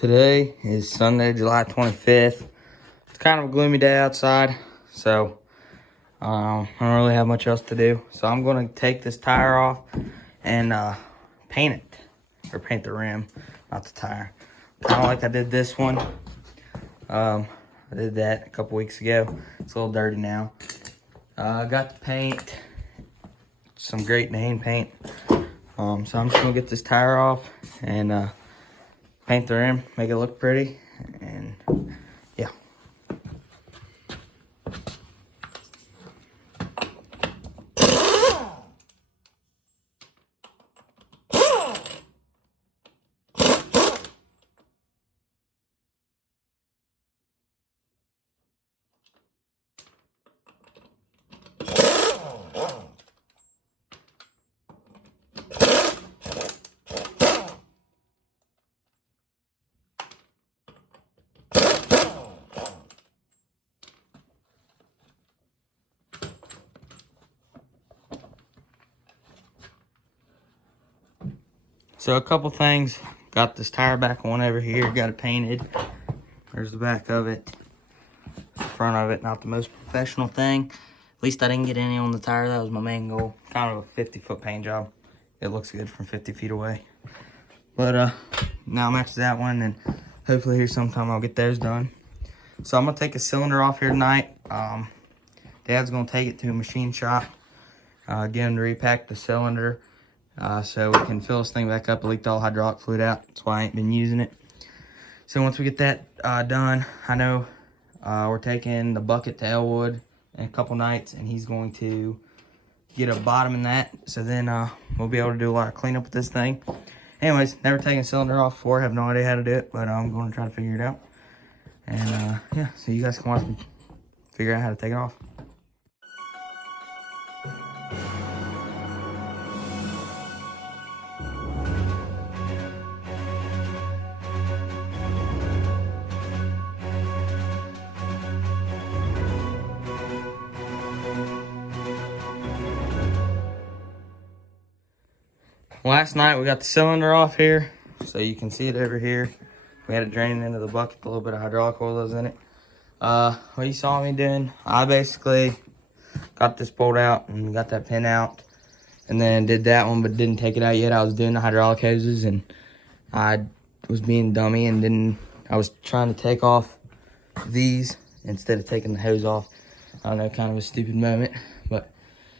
Today is Sunday, July 25th. It's kind of a gloomy day outside, so I don't really have much else to do. So I'm going to take this tire off and paint it, or paint the rim, not the tire. Kind of like I did this one. I did that a couple weeks ago. It's a little dirty now. I got the paint, some great name paint. So I'm just going to get this tire off and paint the rim, make it look pretty, and yeah. So a couple things. Got this tire back on over here, got it painted. There's the back of it. The front of it, not the most professional thing. At least I didn't get any on the tire. That was my main goal. Kind of a 50-foot paint job. It looks good from 50 feet away. But now I'm after that one, and hopefully here sometime I'll get those done. So I'm gonna take a cylinder off here tonight. Dad's gonna take it to a machine shop, get him to repack the cylinder. So we can fill this thing back up. It leaked all hydraulic fluid out. That's why I ain't been using it. So once we get that done, I know we're taking the bucket to Elwood in a couple nights, and he's going to get a bottom in that. So then we'll be able to do a lot of cleanup with this thing. Anyways, never taken a cylinder off before. Have no idea how to do it, but I'm going to try to figure it out. And yeah, so you guys can watch me figure out how to take it off. Last night we got the cylinder off here, so you can see it over here. We had it draining into the bucket, a little bit of hydraulic oil was in it. What you saw me doing, I basically got this bolt out and got that pin out, and then did that one, but didn't take it out yet. I was doing the hydraulic hoses, and I was being dummy and I was trying to take off these instead of taking the hose off. I don't know, kind of a stupid moment, but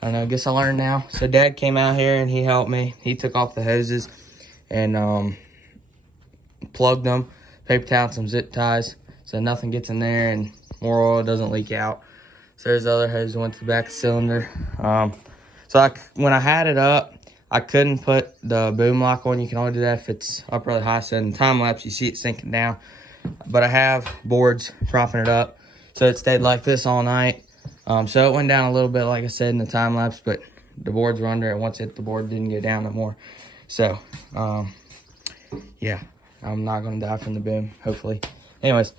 I don't know, I guess I learned now. So Dad came out here and he helped me. He took off the hoses and plugged them, paper towel and some zip ties, so nothing gets in there and more oil doesn't leak out. So there's the other hose that went to the back of the cylinder. When I had it up, I couldn't put the boom lock on. You can only do that if it's up really high. So in the time lapse, you see it sinking down. But I have boards propping it up, so it stayed like this all night. So it went down a little bit, like I said, in the time lapse, but the boards were under it. Once it hit the board, didn't go down no more. So, yeah, I'm not going to die from the boom, hopefully. Anyways,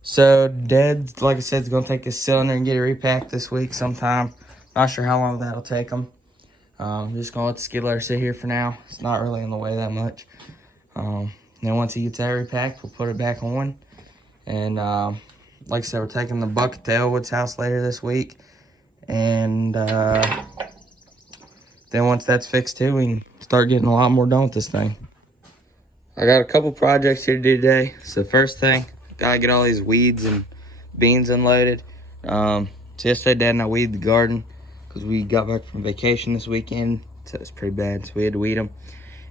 so Dad, like I said, is going to take this cylinder and get it repacked this week sometime. Not sure how long that'll take him. I'm just going to let the skid loader sit here for now. It's not really in the way that much. Then once he gets that repacked, we'll put it back on. And like I said, we're taking the bucket to Elwood's house later this week. And then once that's fixed too, we can start getting a lot more done with this thing. I got a couple projects here to do today. So first thing, gotta get all these weeds and beans unloaded. So yesterday Dad and I weeded the garden because we got back from vacation this weekend. So it's pretty bad, so we had to weed them.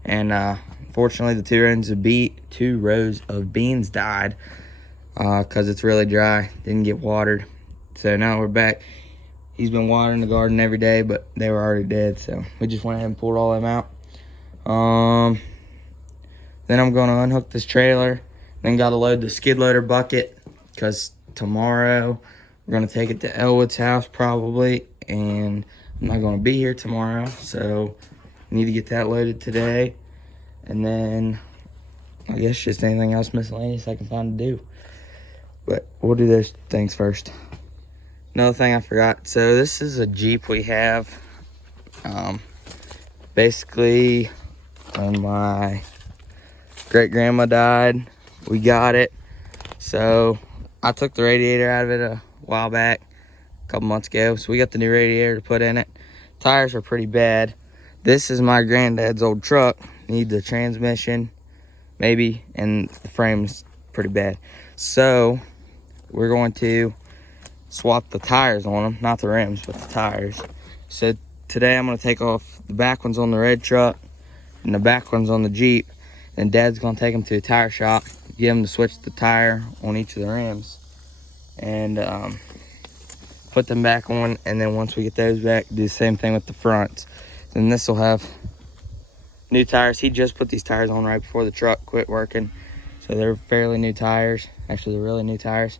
And unfortunately the two rows of beans died. Because it's really dry, didn't get watered. So now we're back. He's been watering the garden every day, but they were already dead, so we just went ahead and pulled all them out. Then I'm going to unhook this trailer, then got to load the skid loader bucket, because tomorrow we're going to take it to Elwood's house probably, and I'm not going to be here tomorrow, so I need to get that loaded today. And then I guess just anything else miscellaneous I can find to do. But we'll do those things first. Another thing I forgot. So this is a Jeep we have. Basically, when my great grandma died we got it. So I took the radiator out of it a while back, a couple months ago. So we got the new radiator to put in it. Tires are pretty bad. This is my granddad's old truck. Need the transmission, maybe, and the frame's pretty bad. So we're going to swap the tires on them, not the rims, but the tires. So today I'm going to take off the back ones on the red truck and the back ones on the Jeep. And Dad's going to take them to a tire shop, get them to switch the tire on each of the rims, and put them back on. And then once we get those back, do the same thing with the fronts. Then this will have new tires. He just put these tires on right before the truck quit working. So they're fairly new tires. Actually, they're really new tires.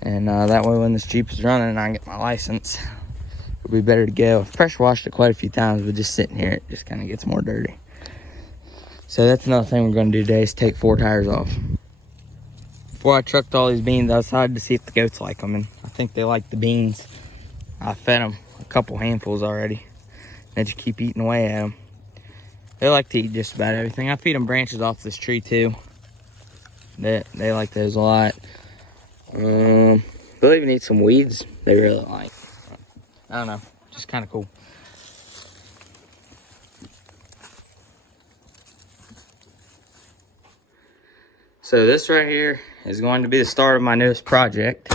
And that way when this Jeep is running and I get my license, it'll be better to go. I've pressure washed it quite a few times, but just sitting here, it just kind of gets more dirty. So that's another thing we're going to do today, is take 4 tires off. Before I trucked all these beans, I decided to see if the goats like them, and I think they like the beans. I fed them a couple handfuls already. They just keep eating away at them. They like to eat just about everything. I feed them branches off this tree too. They like those a lot. They'll even eat some weeds they really like. I don't know, just kind of cool. So this right here is going to be the start of my newest project,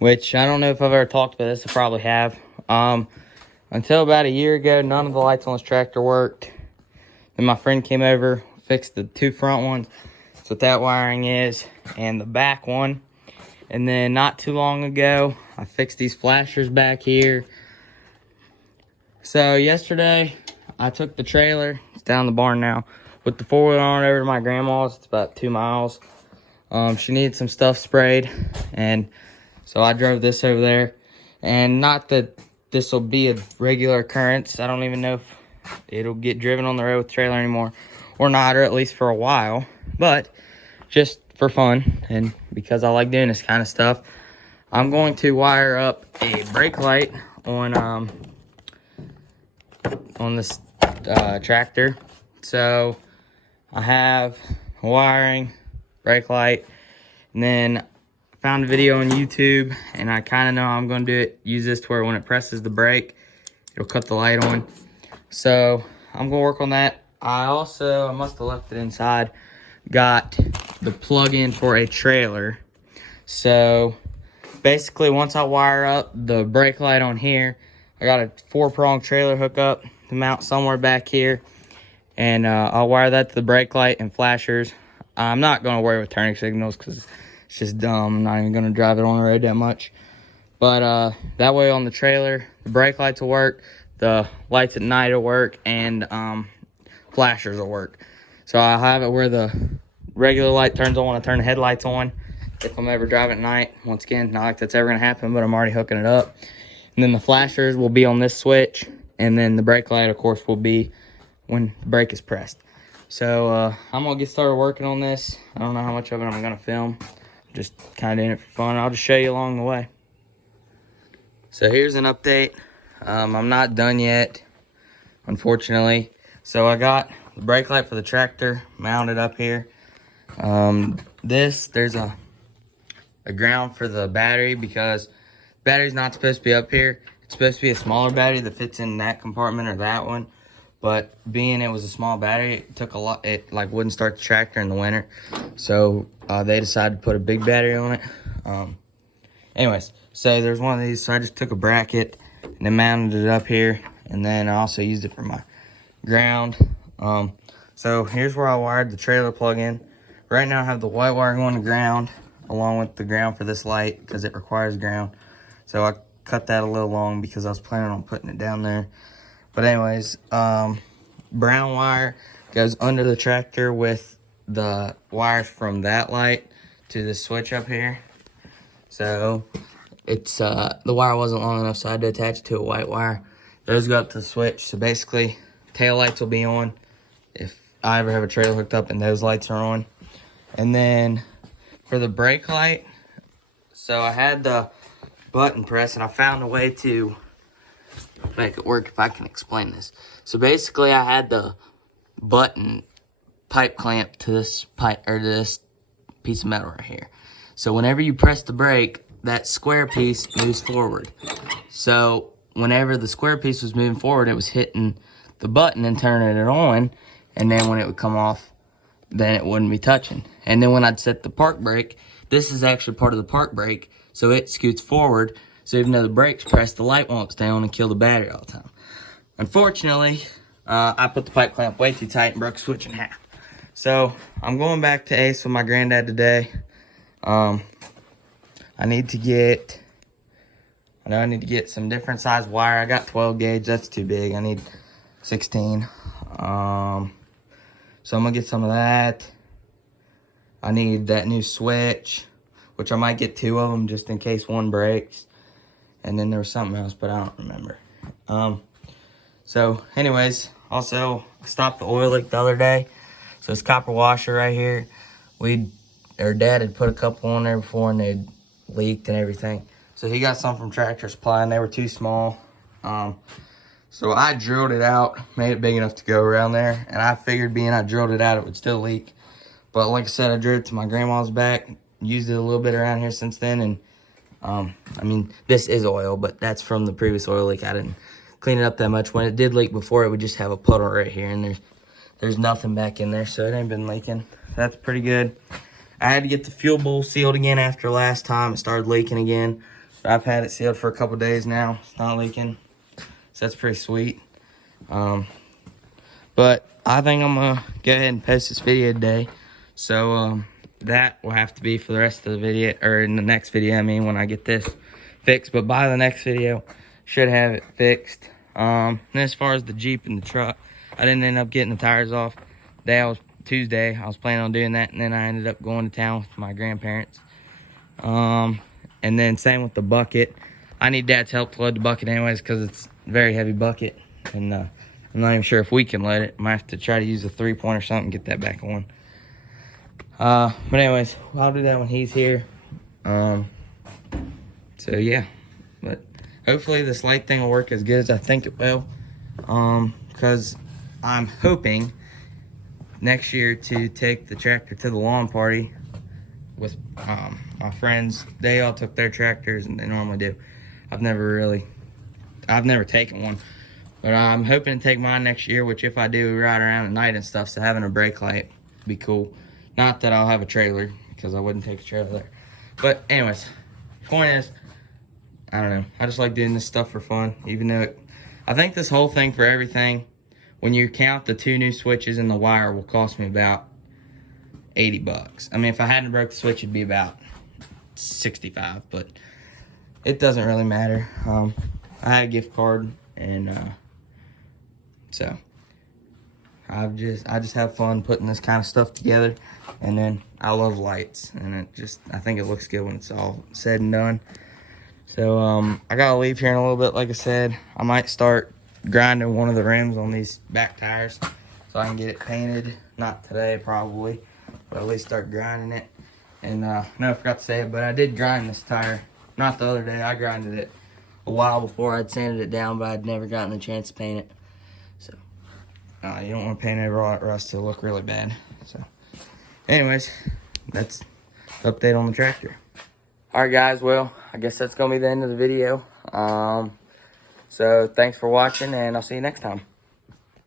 which I don't know if I've ever talked about this. I probably have. Until about a year ago, none of the lights on this tractor worked. Then my friend came over, fixed the 2 front ones. That's what that wiring is, and the back one. And then not too long ago, I fixed these flashers back here. So yesterday, I took the trailer, it's down the barn now, with the 4-wheeler on over to my grandma's. It's about 2 miles. She needed some stuff sprayed, and so I drove this over there. And not that this will be a regular occurrence. I don't even know if it'll get driven on the road with the trailer anymore or not, or at least for a while. But just for fun, and because I like doing this kind of stuff, I'm going to wire up a brake light on this tractor. So I have wiring, brake light, and then I found a video on YouTube, and I kind of know how I'm going to use this to where when it presses the brake, it'll cut the light on. So I'm going to work on that. I must have left it inside, got the plug-in for a trailer. So basically, once I wire up the brake light on here, I got a 4-prong trailer hookup to mount somewhere back here. And I'll wire that to the brake light and flashers. I'm not going to worry with turning signals because it's just dumb. I'm not even going to drive it on the road that much. But that way on the trailer, the brake lights will work, the lights at night will work, and flashers will work. So I'll have it where the regular light turns on when I turn the headlights on. If I'm ever driving at night, once again, not like that's ever going to happen, but I'm already hooking it up. And then the flashers will be on this switch, and then the brake light, of course, will be when the brake is pressed. So I'm going to get started working on this. I don't know how much of it I'm going to film. Just kind of doing it for fun. I'll just show you along the way. So here's an update. I'm not done yet, unfortunately. So I got the brake light for the tractor mounted up here. There's a ground for the battery, because the battery's not supposed to be up here. It's supposed to be a smaller battery that fits in that compartment or that one. But being it was a small battery, it took a lot. It like wouldn't start the tractor in the winter, so they decided to put a big battery on it. Anyways, so there's one of these. So I just took a bracket and then mounted it up here, and then I also used it for my ground. So here's where I wired the trailer plug in. Right now I have the white wire going to ground, along with the ground for this light because it requires ground. So I cut that a little long because I was planning on putting it down there. But anyways, brown wire goes under the tractor with the wires from that light to the switch up here. So it's the wire wasn't long enough, so I had to attach it to a white wire. Those go up to the switch. So basically, tail lights will be on if I ever have a trailer hooked up and those lights are on. And then for the brake light, so I had the button press, and I found a way to make it work if I can explain this. So basically, I had the button pipe clamp to this pipe, or this piece of metal right here. So whenever you press the brake, that square piece moves forward. So whenever the square piece was moving forward, it was hitting the button and turning it on. And then when it would come off, then it wouldn't be touching. And then when I'd set the park brake, this is actually part of the park brake, so it scoots forward. So even though the brake's pressed, the light won't stay on and kill the battery all the time. Unfortunately, I put the pipe clamp way too tight and broke the switch in half. So I'm going back to Ace with my granddad today. I need to get some different size wire. I got 12 gauge, that's too big. I need 16. So I'm gonna get some of that. I need that new switch, which I might get 2 of them just in case one breaks. And then there was something else, but I don't remember. So anyways, also stopped the oil leak the other day. So this copper washer right here, Dad had put a couple on there before and they'd leaked and everything. So he got some from Tractor Supply and they were too small. So I drilled it out, made it big enough to go around there. And I figured being I drilled it out, it would still leak. But like I said, I drilled it to my grandma's back, used it a little bit around here since then. And I mean, this is oil, but that's from the previous oil leak. I didn't clean it up that much. When it did leak before, it would just have a puddle right here. And there's nothing back in there, so it ain't been leaking. That's pretty good. I had to get the fuel bowl sealed again after last time. It started leaking again. But I've had it sealed for a couple days now. It's not leaking. So that's pretty sweet. But I think I'm going to go ahead and post this video today. So that will have to be for the rest of the video, or in the next video, I mean, when I get this fixed. But by the next video, should have it fixed. And as far as the Jeep and the truck, I didn't end up getting the tires off. Tuesday, I was planning on doing that, and then I ended up going to town with my grandparents. And then same with the bucket. I need Dad's help to load the bucket anyways because it's a very heavy bucket. And I'm not even sure if we can load it. Might have to try to use a 3-point or something and get that back on. But anyways, I'll do that when he's here. So yeah. But hopefully this light thing will work as good as I think it will. Because I'm hoping next year to take the tractor to the lawn party with my friends. They all took their tractors and they normally do. I've never taken one, but I'm hoping to take mine next year, which if I do, we ride around at night and stuff, so having a brake light would be cool. Not that I'll have a trailer, because I wouldn't take a trailer there. But anyways, point is, I don't know, I just like doing this stuff for fun, even though I think this whole thing for everything, when you count the 2 new switches and the wire, will cost me about $80. I mean, if I hadn't broke the switch, it'd be about $65, but it doesn't really matter. I had a gift card, and so I just have fun putting this kind of stuff together. And then I love lights, and I think it looks good when it's all said and done. So I gotta leave here in a little bit. Like I said, I might start grinding one of the rims on these back tires so I can get it painted. Not today probably, but at least start grinding it. And no, I forgot to say it, but I did grind this tire. Not the other day, I grinded it a while before. I'd sanded it down, but I'd never gotten a chance to paint it. So you don't want to paint over all that rust to look really bad. So anyways, that's the update on the tractor. All right guys, well, I guess that's gonna be the end of the video. So thanks for watching, and I'll see you next time.